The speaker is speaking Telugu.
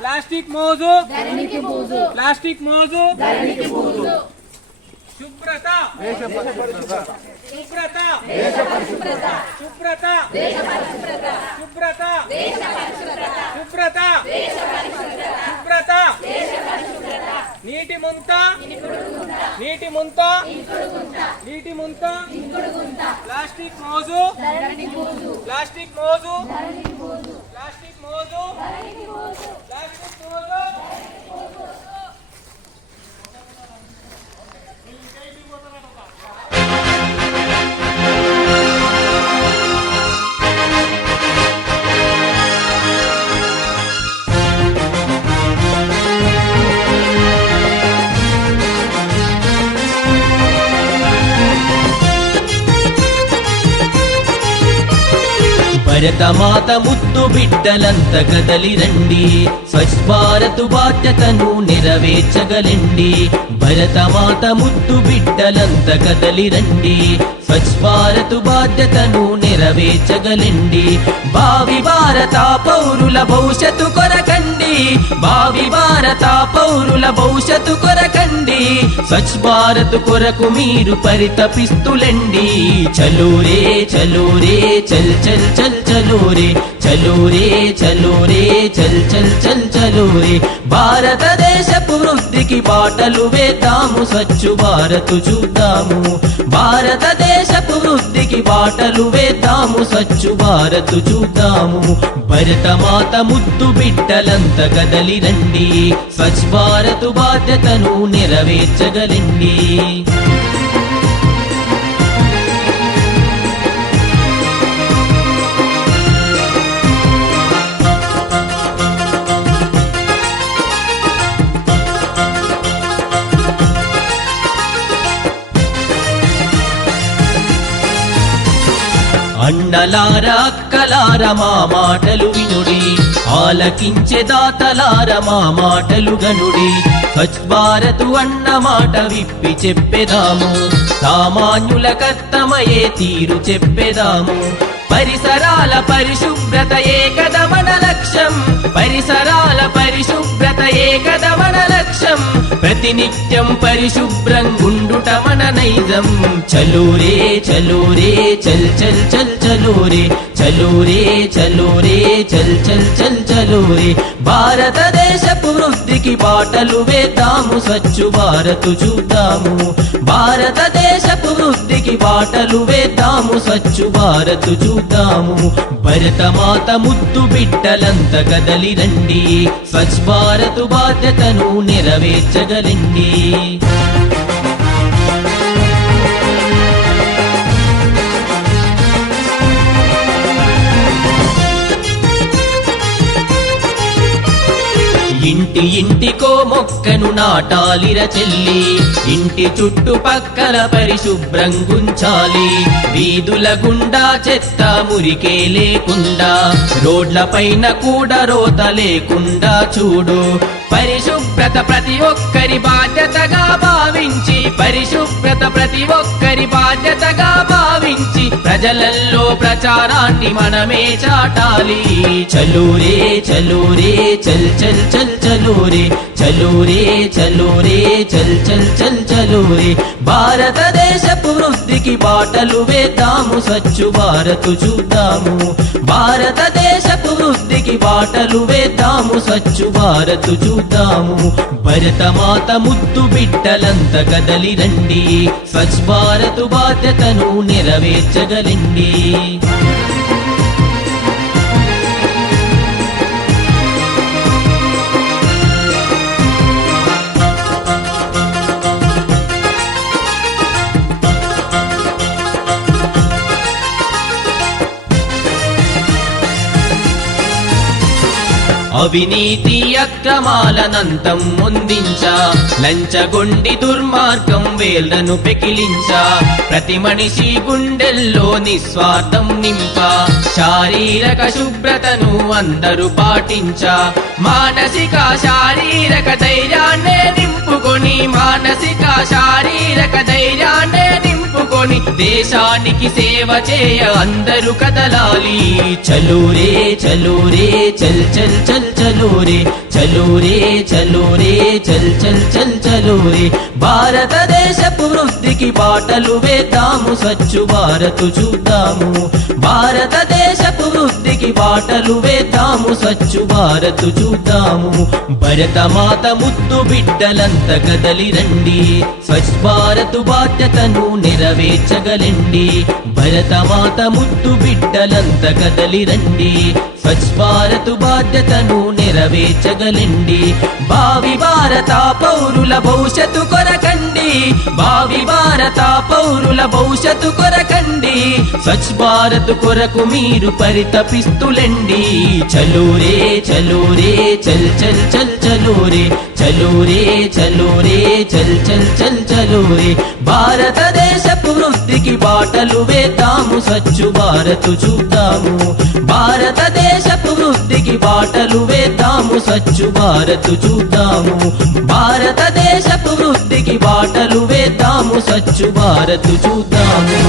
ప్లాస్టిక్ మోజు ప్లాస్టిక్ మోజు శుభ్రత శుభ్రత శుభ్రత శుభ్రత శుభ్రత శుభ్రత నీటి ముంత నీటి ముంత నీటి ముంత ప్లాస్టిక్ మోజు ప్లాస్టిక్ మోజు ప్లాస్టిక్ మోజు ప్లాస్టిక్ మోజు భరతమాత ముద్దు బిడ్డలంత కదలి రండి, స్వచ్ఛ భారత్ బాధ్యతను నెరవేర్చగలండి. భరతమాత ముద్దు బిడ్డలంత కదలి రండి, స్వచ్ఛ భారత్ బాధ్యతను నెరవేర్చగలండి. భావి భారత పౌరుల భవిష్యత్తు కొరకండి, భావి భారత పౌరుల భవిష్యత్తు కొరకండి. స్వచ్ఛ భారత్ కొరకు మీరు పరితపిస్తులండి. చలో రే చలో రే చల్ చల్ చల్ చలో రే చలో రే చలో రే చల్ చల్ చల్ చలో రే. భారతదేశపు వృద్ధికి బాటలు వేద్దాము, స్వచ్ఛ భారత్ చూద్దాము. భారతదేశపు వృద్ధికి బాటలు వేద్దాము, స్వచ్ఛ భారత్ చూద్దాము. భరతమాత ముద్దు బిడ్డలంత కదలి రండి, స్వచ్ఛ భారత్ బాధ్యతను నెరవేర్చగలండి. అన్నలార అక్కలార మా మాటలు వినుడి, ఆలకించే దాతలార మా మాటలు గనుడి. స్వచ్ఛ భారత్ అన్న మాట విప్పి చెప్పేదాము, సామాన్యుల కర్తమయే తీరు చెప్పేదాము. పరిసరాల పరిశుభ్రతయే కదా మన లక్ష్యం, పరిసరాల పరిశుభ్రతయే నిజం ప్రతినిత్యం పరిశుభ్రం గుండుట మన నైజం చలో రే చలో రే చల్ చల్ చల్ చలో రే చలో రే చలో రే చల్ చల్ చల్ చలో రే భారతదేశపు వృద్ధికి బాటలు వేద్దాము స్వచ్ఛ భారత్ చూద్దాము భారతదేశపు వృద్ధికి బాటలు వేద్దాము స్వచ్ఛ భారత్ చూద్దాము భరతమాత ముద్దు బిడ్డలంత కదలి రండి స్వచ్ఛ భారత్ బాధ్యతను నెరవేర్చగలండి ఇంటి ఇంటికో మొక్కను నాటాలిర చెల్లి ఇంటి చుట్టుపక్కల పరిశుభ్రంగుంచాలి వీధుల గుండా చెత్త మురికే లేకుండా రోడ్ల పైన కూడా రోత లేకుండా చూడు పరిశుభ్రత ప్రతి ఒక్కరి బాధ్యతగా భావించి పరిశుభ్రత ప్రతి ఒక్కరి బాధ్యతగా భావించి ప్రజలల్లో ప్రచారాన్ని మనమే చాటాలి చలో రే చలో రే చల్ చల్ చల్ చలో రే చలో రే చలో రే చల్ చల్ చల్ చలో రే భారతదేశపు వృద్ధికి బాటలు వేద్దాము స్వచ్ఛ భారత్ చూద్దాము భారతదేశపు వృద్ధికి బాటలు వేద్దాము స్వచ్ఛ భారత్ చూద్దాము భరతమాత ముద్దు బిడ్డలంత కదలి రండి స్వచ్ఛ భారత్ బాధ్యతను నెరవేర్చగలండి అవినీతి అక్రమాలనంతం ముందించ లంచగొండి దుర్మార్గం వేళ్లను పెకిలించ ప్రతి మనిషి గుండెల్లో నిస్వార్థం నింప శారీరక శుభ్రతను అందరూ పాటించ మానసిక శారీరక ధైర్యాన్నే నింపుకొని మానసిక శారీరక ధైర్యాన్నే నింపుకొని దేశానికి సేవ చేయ అందరూ కదలాలి చలో రే చలో రే చల్ చల్ చల్ చలో రే చలో రే చలో రే చల్ చల్ చల్ చలో రే భారతదేశపు వృద్ధికి బాటలు వేద్దాము స్వచ్ఛ భారత్ చూద్దాము భారతదేశపు వృద్ధికి బాటలు వేద్దాము స్వచ్ఛ భారత్ చూద్దాము భరతమాత ముద్దు బిడ్డలంత కదలి రండి స్వచ్ఛ భారత్ బాధ్యతను నెరవేర్చగలండి భరతమాత ముద్దు బిడ్డలంత కదలి రండి స్వచ్ఛ భారత్ బాధ్యతను నెరవేర్చగలండి భావి భారత పౌరుల భవిష్యత్తు కొరకండి భావి భారత పౌరుల భవిష్యత్తు కొరకండి స్వచ్ఛ భారత్ కొరకు మీరు పరితపిస్తులండి చలో రే చలో రే చల్ చల్ చల్ చలో రే చలో రే చలో రే చల్ చల్ చల్ చలో రే భారతదేశపు వృద్ధికి బాటలు వేద్దాము స్వచ్ఛ భారత్ చూద్దాము భారతదేశపు వృద్ధికి బాటలు వేద్దాము స్వచ్ఛ భారత్ చూద్దాము భారతదేశపు వృద్ధికి బాటలు వేద్దాము స్వచ్ఛ భారత్ చూద్దాము